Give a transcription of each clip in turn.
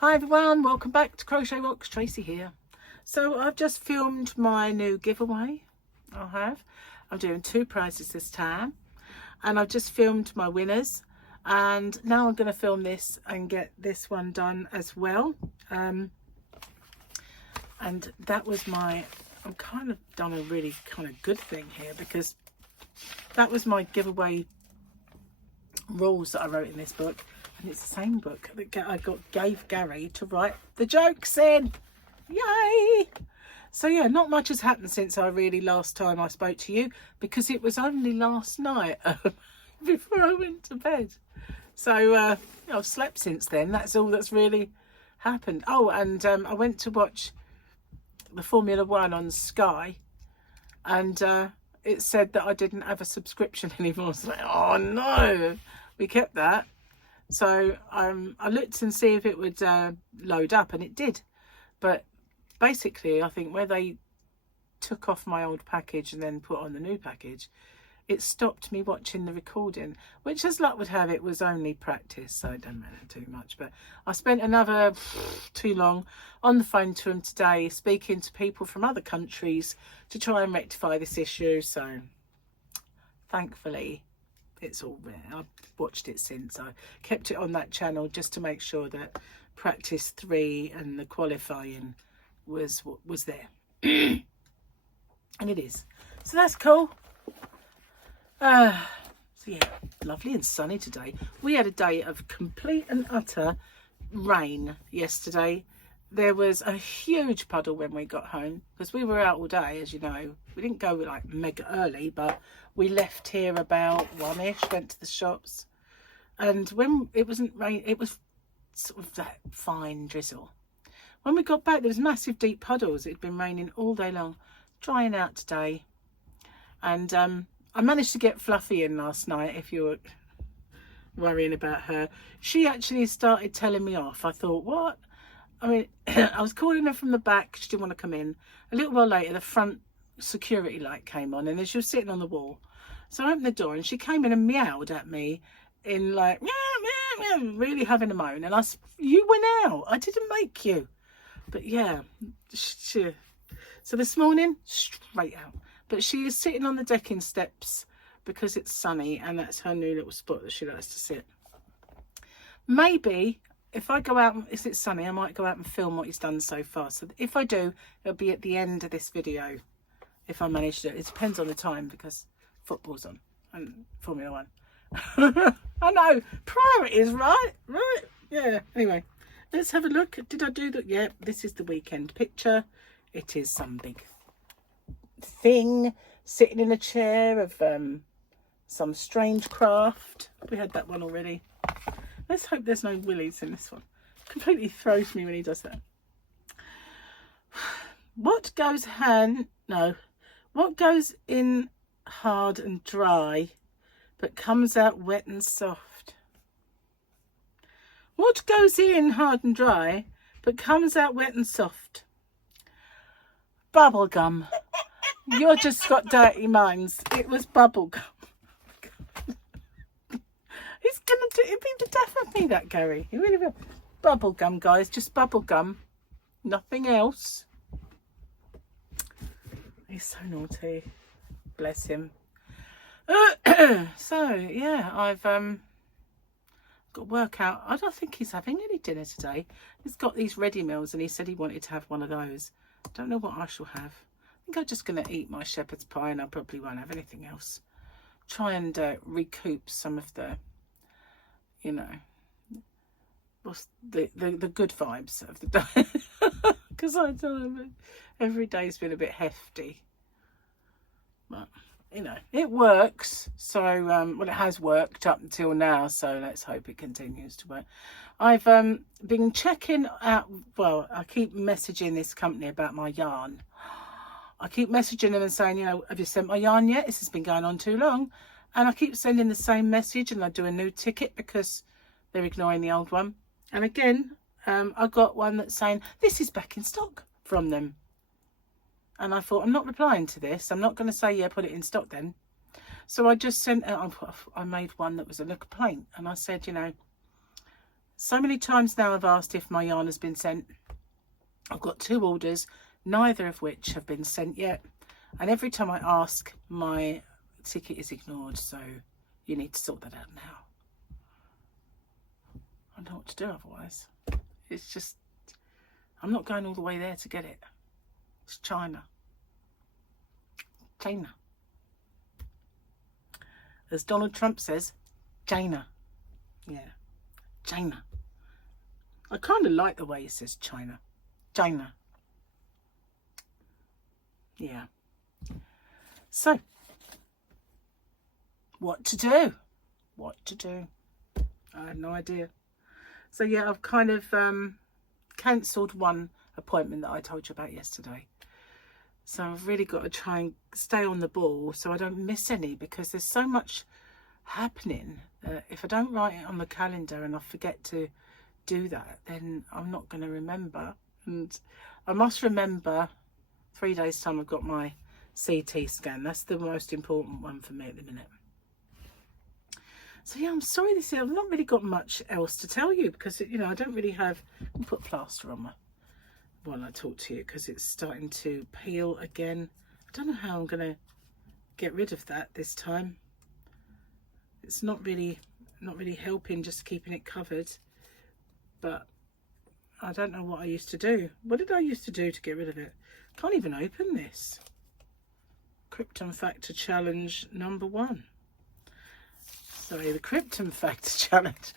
Hi everyone, welcome back to Crochet Rocks. Tracy here. So I've just filmed my new giveaway. I'm doing 2 prizes this time, and I've just filmed my winners, and now I'm going to film this and get this one done as well. And that was I'm kind of done a really kind of good thing here, because that was my giveaway rules that I wrote in this book. And it's the same book that I gave Gary to write the jokes in. Yay! So yeah, not much has happened since last time I spoke to you, because it was only last night before I went to bed. So I've slept since then. That's all that's really happened. Oh, and I went to watch the Formula 1 on Sky, and it said that I didn't have a subscription anymore. So like, oh no, we kept that. So I looked and see if it would load up, and it did. But basically, I think where they took off my old package and then put on the new package, it stopped me watching the recording, which, as luck would have it, was only practice, so it doesn't matter too much. But I spent another too long on the phone to them today, speaking to people from other countries to try and rectify this issue. So thankfully it's all there. I've watched it since. I kept it on that channel just to make sure that practice 3 and the qualifying was there. And it is. So that's cool. So yeah, lovely and sunny today. We had a day of complete and utter rain yesterday. There was a huge puddle when we got home, because we were out all day, as you know. We didn't go like mega early, but we left here about 1ish, went to the shops, and when it wasn't rain, it was sort of that fine drizzle. When we got back, there was massive deep puddles. It had been raining all day long, drying out today. And I managed to get Fluffy in last night, if you were worrying about her. She actually started telling me off. I thought, what? I mean, I was calling her from the back. She didn't want to come in. A little while later, the front security light came on, and then she was sitting on the wall. So I opened the door, and she came in and meowed at me in like, meow, meow, meow, really having a moan. And you went out. I didn't make you. But yeah, so this morning, straight out. But she is sitting on the decking steps because it's sunny, and that's her new little spot that she likes to sit. Maybe if I go out, if it's sunny, I might go out and film what he's done so far. So if I do, it'll be at the end of this video, if I manage to. It depends on the time, because football's on and Formula 1. I know, priorities, right? Yeah, anyway, let's have a look. Did I do that? Yeah, this is the weekend picture. It is some big thing sitting in a chair of some strange craft. We had that one already. Let's hope there's no willies in this one. Completely throws me when he does that. What goes in hard and dry but comes out wet and soft? What goes in hard and dry but comes out wet and soft? Bubble gum. You're just got dirty minds. It was bubble gum. He's gonna do it. Be the death of me, that Gary. He really will. Bubble gum, guys. Just bubble gum. Nothing else. He's so naughty. Bless him. So yeah, I've got to work out. I don't think he's having any dinner today. He's got these ready meals, and he said he wanted to have one of those. Don't know what I shall have. I think I'm just going to eat my shepherd's pie, and I probably won't have anything else. Try and recoup some of the, you know, what's the good vibes of the day. Because I don't know, every day's been a bit hefty. But, you know, it works. So, well, it has worked up until now, so let's hope it continues to work. I've been checking out, well, I keep messaging this company about my yarn. I keep messaging them and saying, you know, have you sent my yarn yet? This has been going on too long. And I keep sending the same message, and I do a new ticket because they're ignoring the old one. And again, I got one that's saying, this is back in stock from them. And I thought, I'm not replying to this. I'm not going to say, yeah, put it in stock then. So I just sent out, I made one that was a complaint. And I said, you know, So many times now I've asked if my yarn has been sent. I've got 2 orders, neither of which have been sent yet. And every time I ask, my ticket is ignored. So you need to sort that out now. I don't know what to do otherwise. It's just, I'm not going all the way there to get it. It's China. China. As Donald Trump says, China. Yeah, China. I kind of like the way he says China. China. Yeah. So, what to do? What to do? I have no idea. So yeah, I've kind of cancelled one appointment that I told you about yesterday. So I've really got to try and stay on the ball so I don't miss any, because there's so much happening. If I don't write it on the calendar and I forget to do that, then I'm not going to remember. And I must remember 3 days time I've got my CT scan. That's the most important one for me at the minute. So yeah, I'm sorry this year I've not really got much else to tell you, because you know, I don't really have, I'll put plaster on my while I talk to you, because it's starting to peel again. I don't know how I'm going to get rid of that this time. It's not really helping, just keeping it covered. But I don't know what I used to do. What did I used to do to get rid of it? Can't even open this. Krypton Factor Challenge number 1. Sorry, the Krypton Factor Challenge.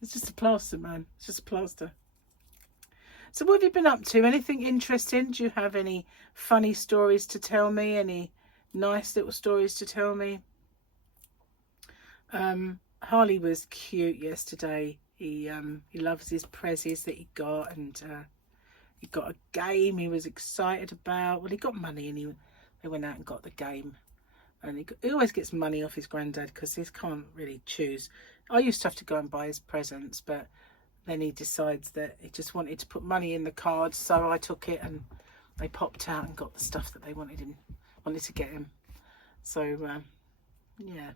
It's just a plaster, man. It's just a plaster. So what have you been up to? Anything interesting? Do you have any funny stories to tell me? Any nice little stories to tell me? Harley was cute yesterday. He loves his prezzies that he got, and he got a game he was excited about. Well, he got money, and they went out and got the game. And he always gets money off his granddad, because he can't really choose. I used to have to go and buy his presents, but then he decides that he just wanted to put money in the card, so I took it and they popped out and got the stuff that they wanted to get him. So yeah,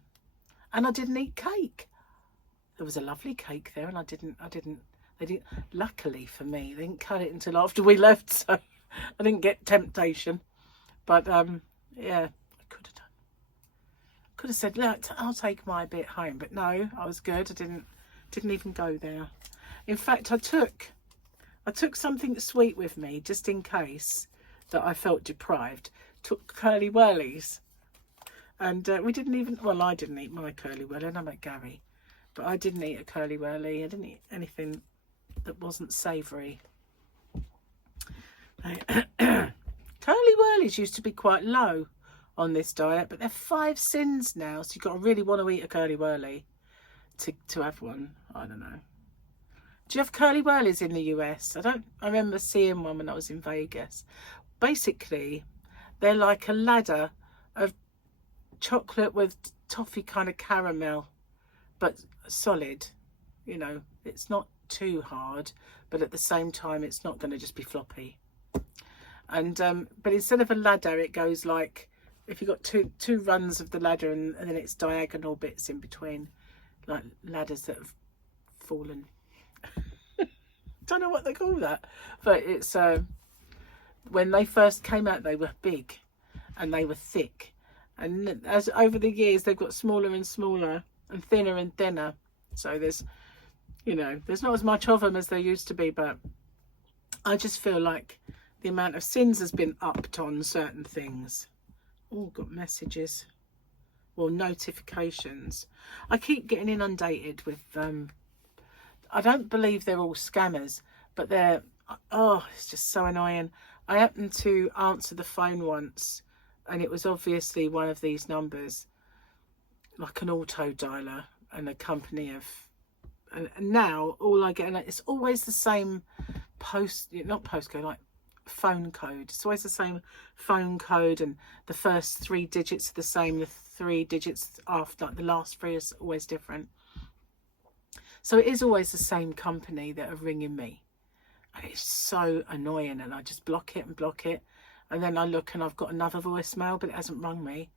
and I didn't eat cake. There was a lovely cake there, and they didn't, luckily for me, they didn't cut it until after we left, so I didn't get temptation. But yeah, I could have said, look, I'll take my bit home, but no, I was good. I didn't even go there. In fact, I took something sweet with me just in case that I felt deprived. Took curly whirlies, and we didn't even, well, I didn't eat my curly whirly, and I met Gary, but I didn't eat a curly whirly. I didn't eat anything that wasn't savoury. Curly whirlies used to be quite low on this diet, but they're 5 cents now, so you've got to really want to eat a curly whirly to have one. I don't know. Do you have curly whirlies in the US? I remember seeing one when I was in Vegas. Basically, they're like a ladder of chocolate with toffee kind of caramel, but solid. You know, it's not too hard, but at the same time, it's not going to just be floppy. And but instead of a ladder, it goes like, if you've got two runs of the ladder, and then it's diagonal bits in between, like ladders that have fallen. Don't know what they call that, but it's when they first came out, they were big and they were thick, and as over the years they've got smaller and smaller and thinner. So there's, you know, there's not as much of them as there used to be, but I just feel like the amount of sins has been upped on certain things. Oh, got messages, well, notifications. I keep getting inundated with I don't believe they're all scammers, but they're, oh, it's just so annoying. I happened to answer the phone once, and it was obviously one of these numbers, like an auto dialer, and a company of, and now all I get, it's always the same not postcode, like phone code. It's always the same phone code, and the first 3 digits are the same, the 3 digits after, like the last 3 is always different. So it is always the same company that are ringing me, and it's so annoying, and I just block it, and then I look and I've got another voicemail, but it hasn't rung me.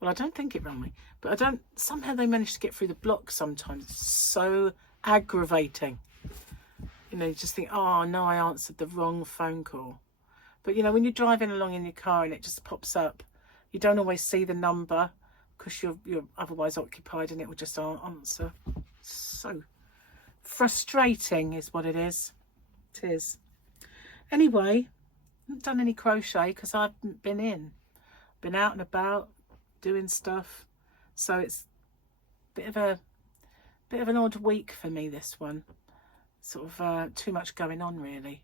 Well, I don't think it rung me, but somehow they manage to get through the block sometimes. It's so aggravating. You know, you just think, oh no, I answered the wrong phone call. But you know, when you're driving along in your car and it just pops up, you don't always see the number because you're otherwise occupied, and it will just answer. So frustrating is what it is. It is. Anyway, I haven't done any crochet because I haven't been out and about doing stuff. So it's a bit of an odd week for me, this one. Sort of too much going on, really.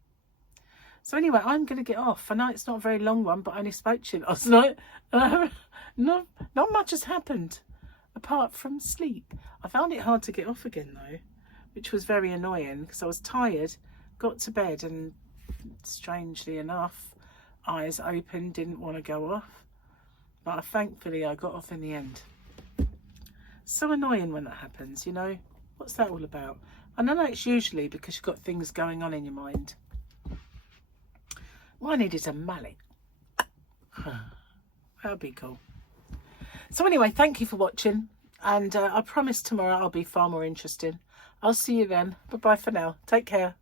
So anyway, I'm going to get off. I know it's not a very long one, but I only spoke to you last night. Not much has happened apart from sleep. I found it hard to get off again though, which was very annoying because I was tired, got to bed, and strangely enough, eyes open, didn't want to go off. But thankfully I got off in the end. So annoying when that happens, you know. What's that all about? And I know it's usually because you've got things going on in your mind. What I need is a mallet. That'd be cool. So anyway, thank you for watching. And I promise tomorrow I'll be far more interesting. I'll see you then. Bye-bye for now. Take care.